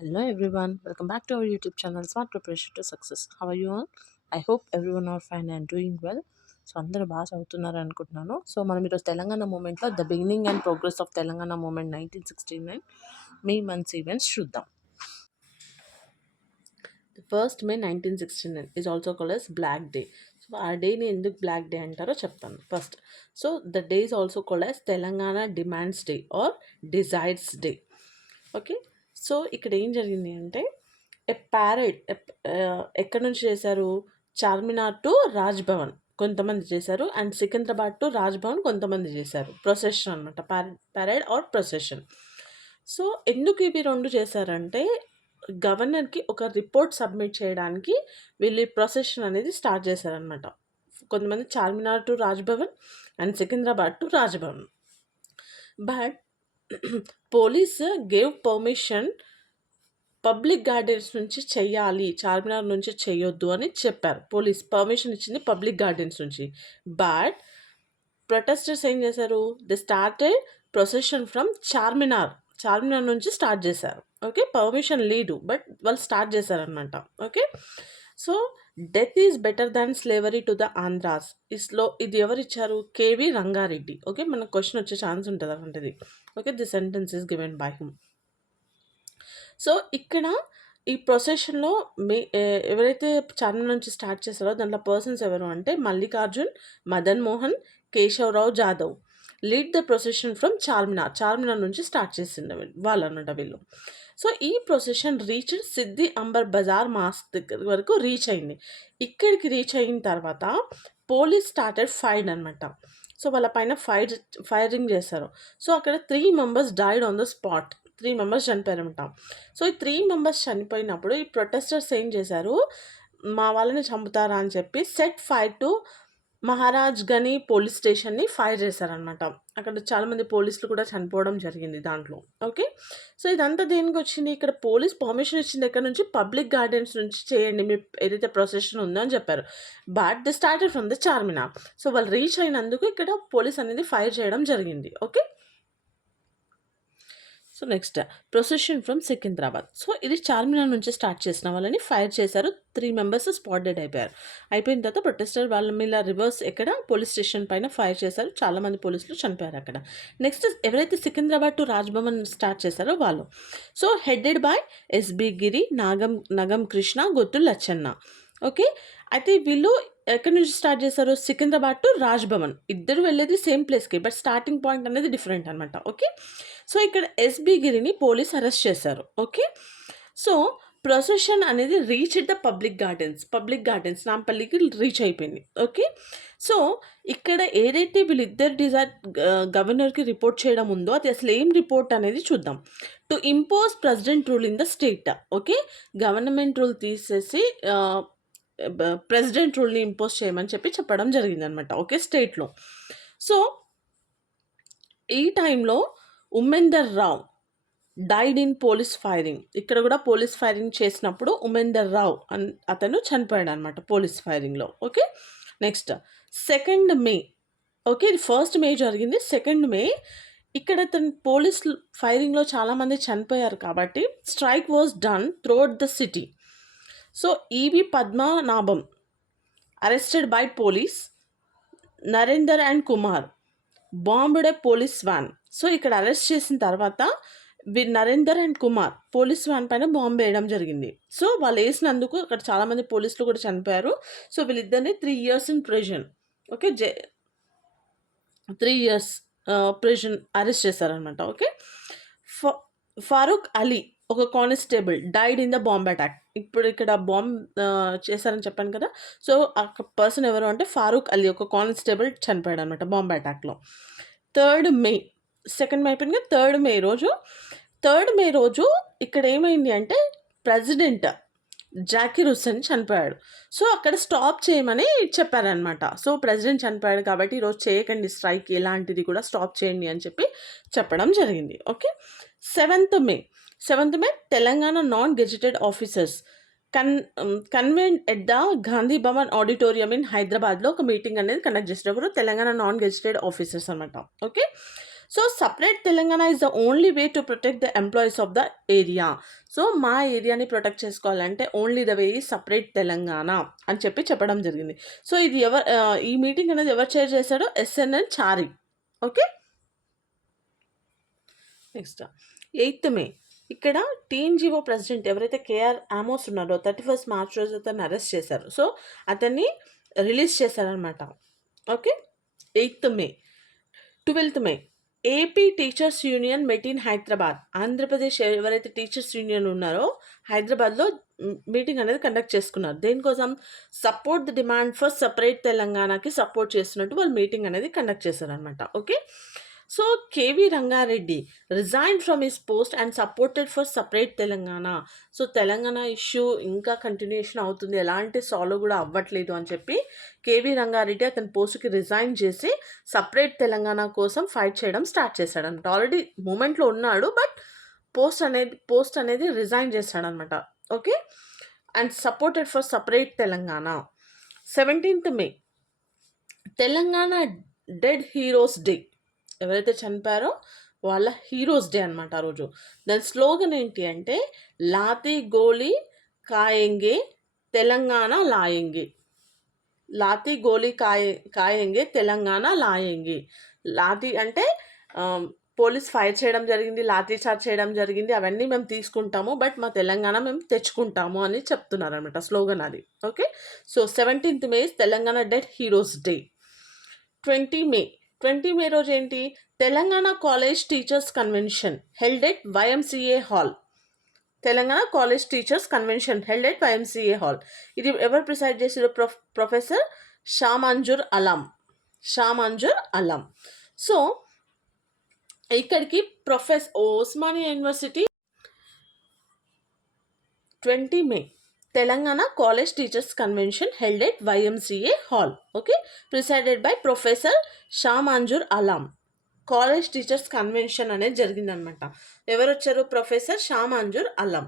Hello everyone, welcome back to our YouTube channel Smart Preparation to Success. How are you all? I hope everyone are fine and doing well. So అందరూ బాగా చదువుతున్నారు అనుకుంటున్నాను. So మనం ఈరోజు తెలంగాణ మూమెంట్లో the beginning and progress of Telangana movement 1969 May months events చూద్దాం. The first May 1969 is also called as black day. So ఆ డేని ఎందుకు బ్లాక్ డే అంటారో చెప్తాను first. So the day is also called as Telangana demands day or desires day. Okay, so ఇక్కడ ఏం జరిగింది అంటే ప్యారెడ్ ఎక్కడి నుంచి చేశారు? చార్మినార్ టు రాజ్భవన్ కొంతమంది చేశారు అండ్ సికింద్రాబాద్ టు రాజ్భవన్ కొంతమంది చేశారు. ప్రొసెషన్ అనమాట, ప్యారెడ్ ఆర్ ప్రొసెషన్. సో ఎందుకు ఇవి రెండు చేశారంటే గవర్నర్కి ఒక రిపోర్ట్ సబ్మిట్ చేయడానికి వీళ్ళు ప్రొసెషన్ అనేది స్టార్ట్ చేశారనమాట. కొంతమంది Charminar to Raj Bhavan and Secunderabad to Raj Bhavan. But police gave permission public gardens నుంచి చెయ్యాలి, చార్మినార్ నుంచి చెయ్యొద్దు అని చెప్పారు. పోలీస్ పర్మిషన్ ఇచ్చింది పబ్లిక్ గార్డెన్స్ నుంచి. బట్ ప్రొటెస్టర్స్ ఏం చేశారు? They started procession from Charminar నుంచి స్టార్ట్ చేశారు. ఓకే, పర్మిషన్ లేదు బట్ వాళ్ళు స్టార్ట్ చేశారనమాట. Okay, so death is better than slavery to the Andhras. ఇది ఎవరు ఇచ్చారు? కేవి రంగారెడ్డి. ఓకే, మనకు క్వశ్చన్ వచ్చే ఛాన్స్ ఉంటుంది అలాంటిది. Okay, the sentence is given by him. So ఇక్కడ ఈ ప్రొసెషన్లో ఎవరైతే చార్మినార్ నుంచి స్టార్ట్ చేశారో దాంట్లో పర్సన్స్ ఎవరు అంటే Mallikarjun, Madan Mohan, Keshavarao Jadhav lead the procession from Charminar నుంచి స్టార్ట్ చేసింది వాళ్ళు అన్నమాట వీళ్ళు. సో ఈ procession reach Siddi Amber Bazar mosque దగ్గర వరకు రీచ్ అయింది. ఇక్కడికి రీచ్ అయిన తర్వాత పోలీస్ స్టార్టెడ్ ఫైర్ అనమాట. సో వాళ్ళ పైన ఫైరింగ్ చేశారు. సో అక్కడ 3 members died on the spot. 3 members చనిపోయారనమాట. సో ఈ 3 members చనిపోయినప్పుడు ఈ ప్రొటెస్టర్స్ ఏం చేశారు? మా వాళ్ళని చంపుతారా అని చెప్పి సెట్ ఫైర్ టు మహారాజ్ గని పోలీస్ స్టేషన్ని ఫైర్ చేశారనమాట. అక్కడ చాలామంది పోలీసులు కూడా చనిపోవడం జరిగింది దాంట్లో. ఓకే, సో ఇదంతా దేనికి వచ్చింది? ఇక్కడ పోలీస్ పర్మిషన్ ఇచ్చిన దగ్గర నుంచి పబ్లిక్ గార్డెన్స్ నుంచి చేయండి మీరు ఏదైతే ప్రొసెషన్ ఉందో అని చెప్పారు. But the started from the Charminar. So వాళ్ళు రీచ్ అయినందుకు ఇక్కడ పోలీస్ అనేది ఫైర్ చేయడం జరిగింది. Okay, so next procession from Secunderabad. So ఇది చార్మినార్ నుంచి స్టార్ట్ చేసిన వాళ్ళని ఫైర్ చేశారు. 3 members స్పాట్ డెడ్ అయిపోయారు. అయిపోయిన తర్వాత ప్రొటెస్టర్ వాళ్ళ మీద రివర్స్ ఎక్కడ పోలీస్ స్టేషన్ పైన ఫైర్ చేశారు. చాలామంది పోలీసులు చనిపోయారు అక్కడ. నెక్స్ట్ ఎవరైతే సికింద్రాబాద్ టు రాజ్భవన్ స్టార్ట్ చేశారో వాళ్ళు. So headed by S B Giri, Nagam Krishna, Gottula Lachanna. Okay, అయితే వీళ్ళు ఎక్కడి నుంచి స్టార్ట్ చేశారు? సికింద్రాబాద్ టు రాజ్భవన్. ఇద్దరు వెళ్ళేది సేమ్ ప్లేస్కి బట్ స్టార్టింగ్ పాయింట్ అనేది డిఫరెంట్ అనమాట. ఓకే, సో ఇక్కడ ఎస్బి గిరిని పోలీస్ అరెస్ట్ చేశారు. ఓకే, సో ప్రొసెషన్ అనేది రీచ్ ద పబ్లిక్ గార్డెన్స్ నాంపల్లికి రీచ్ అయిపోయింది. ఓకే, సో ఇక్కడ ఏదైతే వీళ్ళిద్దరు గవర్నర్కి రిపోర్ట్ చేయడం ఉందో అది అసలు ఏం రిపోర్ట్ అనేది చూద్దాం. To impose president rule in the state. Okay, government rule తీసేసి ప్రెసిడెంట్ రూల్ని ఇంపోజ్ చేయమని చెప్పడం జరిగిందనమాట. ఓకే, స్టేట్లో. సో ఈ టైంలో Umender Rao died in police firing. ఇక్కడ కూడా పోలీస్ ఫైరింగ్ చేసినప్పుడు ఉమేందర్ రావ్ అతను చనిపోయాడు అనమాట పోలీస్ ఫైరింగ్లో. Okay, next 2nd May. Okay, ఇది 1st May జరిగింది. 2nd May ఇక్కడ తన పోలీస్ ఫైరింగ్లో చాలామంది చనిపోయారు కాబట్టి strike was done throughout the city. So E V Padmanabham arrested by police, Narender and Kumar bombed police van. So ఇక్కడ అరెస్ట్ చేసిన తర్వాత Narender and Kumar police van పైన బాంబు వేయడం జరిగింది. సో వాళ్ళు వేసినందుకు అక్కడ చాలామంది పోలీసులు కూడా చనిపోయారు. సో వీళ్ళిద్దరిని 3 years in prison. Okay, 3 years prison arrest చేశారనమాట. ఓకే, ఫారూక్ అలీ ఒక constable died in the bomb attack. ఇప్పుడు ఇక్కడ బాంబ్ చేశారని చెప్పాను కదా. సో ఆ పర్సన్ ఎవరు అంటే ఫారూక్ అలీ ఒక కానిస్టేబుల్ చనిపోయాడు అనమాట bomb అటాక్లో. 3rd May, 2nd May అయిపోయింది. 3rd May రోజు ఇక్కడ ఏమైంది అంటే ప్రెసిడెంట్ జాకిర్ హుస్సేన్ చనిపోయాడు. సో అక్కడ స్టాప్ చేయమని చెప్పారనమాట. సో ప్రెసిడెంట్ చనిపోయాడు కాబట్టి ఈరోజు చేయకండి స్ట్రైక్, ఎలాంటిది కూడా స్టాప్ చేయండి అని చెప్పడం జరిగింది. Okay, 7th May Telangana non gazetted officers convent at the Gandhi Bhavan auditorium in హైదరాబాద్లో ఒక మీటింగ్ అనేది కండక్ట్ చేసేటప్పుడు తెలంగాణ నాన్ గెజిటెడ్ ఆఫీసర్స్ అనమాట. Okay, so separate Telangana is the only way to protect the employees of the area. So మా ఏరియాని protect చేసుకోవాలంటే only the way ఈ separate Telangana అని చెప్పడం జరిగింది. సో ఇది ఈ మీటింగ్ అనేది ఎవరు చైర్ చేశాడో ఎస్ఎన్ఎన్ చారి. ఓకే, నెక్స్ట్ 8th మే ఇక్కడ టీఎన్జిఓ ప్రెసిడెంట్ ఎవరైతే కేఆర్ ఆమోస్ ఉన్నారో 31st మార్చ్ రోజు అతన్ని అరెస్ట్ చేశారు. సో అతన్ని రిలీజ్ చేశారనమాట. Okay, 8th May 12th May AP teachers union met in Hyderabad. Andhra Pradesh ఎవరైతే టీచర్స్ యూనియన్ ఉన్నారో హైదరాబాద్లో మీటింగ్ అనేది కండక్ట్ చేసుకున్నారు. దేనికోసం? Support the demand for separate తెలంగాణకి సపోర్ట్ చేస్తున్నట్టు వాళ్ళు మీటింగ్ అనేది కండక్ట్ చేశారనమాట. Okay, so KV Rangareddy resign from his post and supported for separate Telangana. So Telangana issue ఇంకా కంటిన్యూషన్ అవుతుంది, ఎలాంటి సాల్వ్ కూడా అవ్వట్లేదు అని చెప్పి కేవీ రంగారెడ్డి అతని పోస్ట్కి రిజైన్ చేసి సపరేట్ తెలంగాణ కోసం ఫైట్ చేయడం స్టార్ట్ చేశాడనమాట. ఆల్రెడీ మూమెంట్లో ఉన్నాడు, బట్ పోస్ట్ అనేది రిజైన్ చేశాడనమాట. Okay, and supported for separate Telangana. 17th May Telangana dead heroes day. ఎవరైతే చనిపోయారో వాళ్ళ హీరోస్ డే అనమాట ఆ రోజు. దాని స్లోగన్ ఏంటి అంటే లాతీ గోలీ కాయంగే తెలంగాణ లాయంగే. లాతీ గోలీ కాయంగే తెలంగాణ లాయంగే. లాతీ అంటే పోలీస్ ఫైర్ చేయడం జరిగింది, లాతీ చార్జ్ చేయడం జరిగింది, అవన్నీ మేము తీసుకుంటాము, బట్ మా తెలంగాణ మేము తెచ్చుకుంటాము అని చెప్తున్నారు అనమాట స్లోగన్ అది. Okay, so 17th May Telangana dead heroes day. 20 మే రోజు ఏంటి? Telangana college teachers convention held at YMCA hall. Telangana college teachers convention held at YMCA hall. ఇది ఎవరు ప్రిసైడ్ చేసారు? ప్రొఫెసర్ షా మంజూర్ అలం. సో ఇక్కడికి Osmania university 20 May Telangana college teachers convention held at YMCA hall. Okay, presided by professor Shah Manzoor Alam. College teachers convention అనేది జరిగిందనమాట. ఎవరు వచ్చారు? Professor Shah Manzoor Alam.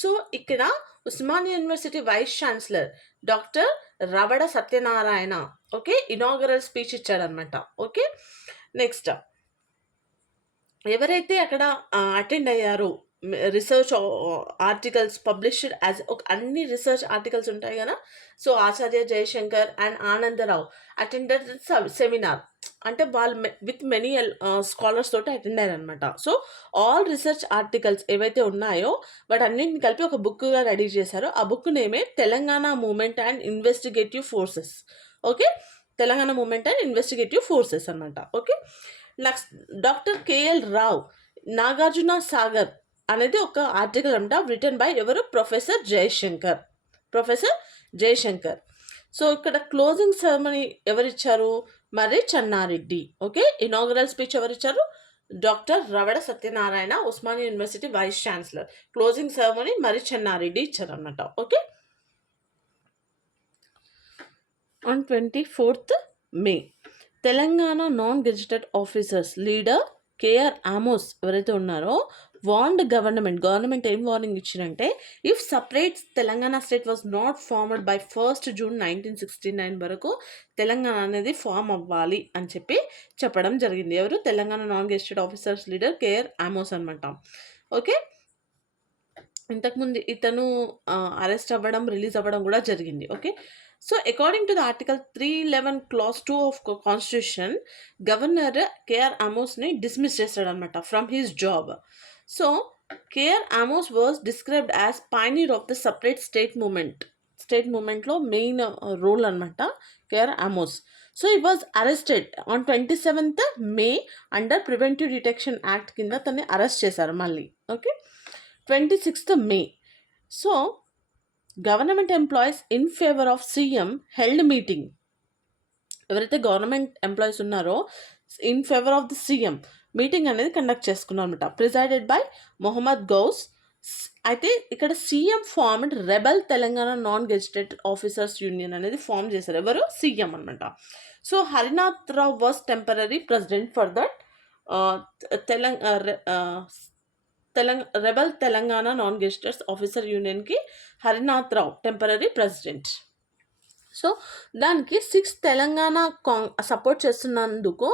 So ఇక్కడ Osmania university vice chancellor doctor Ravada Satyanarayana okay inaugural speech ఇచ్చాడనమాట. ఓకే, నెక్స్ట్ ఎవరైతే అక్కడ అటెండ్ అయ్యారో రీసెర్చ్ ఆర్టికల్స్ పబ్లిష్డ్ యాజ్ అన్ని రీసెర్చ్ ఆర్టికల్స్ ఉంటాయి కదా. So Acharya Jayashankar and Anandarao attended seminar. అంటే వాళ్ళు విత్ మెనీ స్కాలర్స్ తోటి అటెండ్ అయ్యారనమాట. సో ఆల్ రీసెర్చ్ ఆర్టికల్స్ ఏవైతే ఉన్నాయో వాటన్నింటిని కలిపి ఒక బుక్గా రెడీ చేశారో ఆ బుక్ నేమే Telangana movement and investigative forces. Okay, Telangana movement and investigative forces అనమాట. Okay, next doctor K L Rao Nagarjuna Sagar అనేది ఒక ఆర్టికల్ అంట రిటర్న్ బై ఎవరు? ప్రొఫెసర్ జయశంకర్. సో ఇక్కడ క్లోజింగ్ సెరమనీ ఎవరిచ్చారు? మరి చెన్నారెడ్డి. ఓకే, ఇనాగరల్ స్పీచ్ ఎవరిచ్చారు? Doctor Ravada Satyanarayana Osmania university vice chancellor. Closing ceremony మరి చెన్నారెడ్డి ఇచ్చారనమాట. Okay, on 24th May Telangana non gazetted officers leader KR Amos ఎవరైతే ఉన్నారో వార్న్డ్ గవర్నమెంట్ ఏం వార్నింగ్ ఇచ్చిందంటే if separate Telangana state was not formed by 1st June 1969 వరకు తెలంగాణ అనేది ఫామ్ అవ్వాలి అని చెప్పడం జరిగింది. ఎవరు? Telangana non gazetted officers leader KR Amos అనమాట. ఓకే, ఇంతకుముందు ఇతను అరెస్ట్ అవ్వడం రిలీజ్ అవ్వడం కూడా జరిగింది. Okay, so according to the article 311 clause 2 of constitution governor K R ఆమోస్ని డిస్మిస్ చేశాడనమాట from his job. So K R Amos was described as pioneer of the separate state మూమెంట్లో మెయిన్ రోల్ అనమాట కేఆర్ ఆమోస్. సో ఈ was arrested on 27th May under preventive detection act కింద తనని arrest చేశారు మళ్ళీ. Okay, 26th May so government employees in favour of CM held meeting. ఎవరైతే government employees ఉన్నారో in favour of the CM meeting అనేది conduct చేసుకున్నారు అనమాట. Presided by Mohammed Ghouse. అయితే ఇక్కడ CM formed rebel Telangana non gazetted officers union అనేది ఫామ్ చేశారు. ఎవరు? సీఎం అనమాట. So Harinath Rao was temporary president for that rebel Telangana non gazetted officer యూనియన్కి Harinath Rao temporary president. So దానికి 6 తెలంగాణ సపోర్ట్ చేస్తున్నందుకు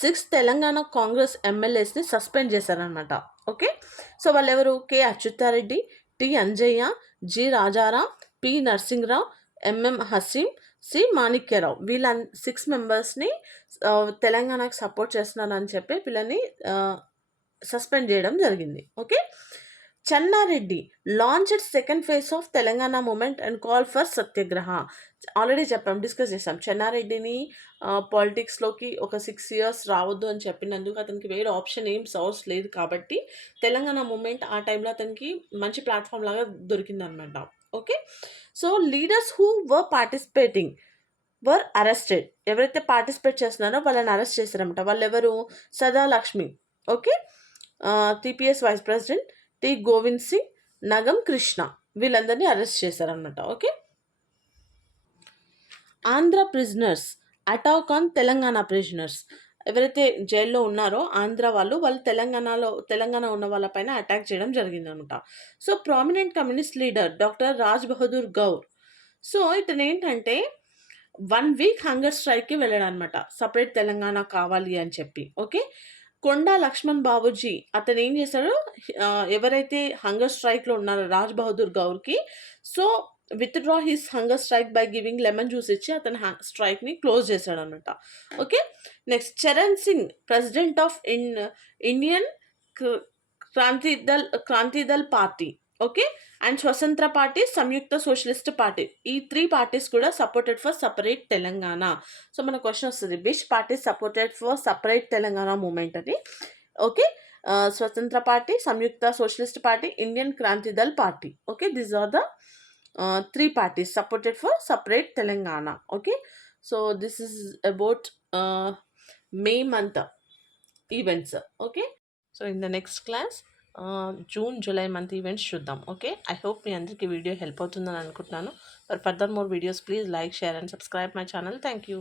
6 తెలంగాణ కాంగ్రెస్ ఎమ్మెల్యేస్ని సస్పెండ్ చేశారనమాట. ఓకే. సో వాళ్ళెవరు? K Achyutareddy, T Anjaiah, G Rajaram, P Narasimharao, M M Hashim, C Manikyarao. 6 మెంబర్స్ని తెలంగాణకు సపోర్ట్ చేస్తున్నారని చెప్పి వీళ్ళని సస్పెండ్ చేయడం జరిగింది. Okay. Chennareddy launched second phase of Telangana movement and call for satyagraha. Already చెప్పాం, డిస్కస్ చేసాం. చెన్నారెడ్డిని పాలిటిక్స్లోకి ఒక 6 ఇయర్స్ రావద్దు అని చెప్పినందుకు అతనికి వేరే ఆప్షన్ ఏం సోర్స్ లేదు కాబట్టి తెలంగాణ మూమెంట్ ఆ టైంలో అతనికి మంచి ప్లాట్ఫామ్ లాగా దొరికిందనమాట. Okay. So leaders who were participating were arrested. ఎవరైతే పార్టిసిపేట్ చేస్తున్నారో వాళ్ళని అరెస్ట్ చేశారనమాట. వాళ్ళు ఎవరు? Sada Lakshmi, okay, TPS vice president, T Govind Singh, Nagam Krishna, వీళ్ళందరినీ అరెస్ట్ చేశారనమాట. Okay. Andhra prisoners attack on Telangana prisoners. ఎవరైతే జైల్లో ఉన్నారో ఆంధ్ర వాళ్ళు తెలంగాణ ఉన్న వాళ్ళపైన అటాక్ చేయడం జరిగిందనమాట. So prominent communist leader doctor Raj Bahadur Gaur. So ఇతను ఏంటంటే 1 వీక్ హంగర్ స్ట్రైక్‌కి వెళ్ళాడనమాట. సెపరేట్ తెలంగాణ కావాలి అని చెప్పి. ఓకే. కొండా లక్ష్మణ్ బాబూజీ అతనేం చేశాడు, ఎవరైతే హంగర్ స్ట్రైక్‌లో ఉన్నారో రాజ్ బహదూర్ గౌర్‌కి, so withdraw his hunger strike by giving lemon juice ఇచ్చి అతని స్ట్రైక్‌ని క్లోజ్ చేశాడనమాట. Okay. Next Charan Singh president of Indian Krantidal party, okay, and Swatantra party, Samyukta socialist party. ఈ 3 పార్టీస్ కూడా supported for separate Telangana. So మన క్వశ్చన్ వస్తుంది, which party supported for separate Telangana movement అని. Okay. Swatantra party, Samyukta socialist party, Indian Krantidal party. Okay, these are the 3 parties supported for separate Telangana. Okay, so this is about May month events. Okay, so in the next class June July month events చూద్దాం. Okay. I hope మీ అందరికీ video help అవుతుందని అనుకుంటున్నాను. For further more videos please like, share and subscribe my channel. Thank you.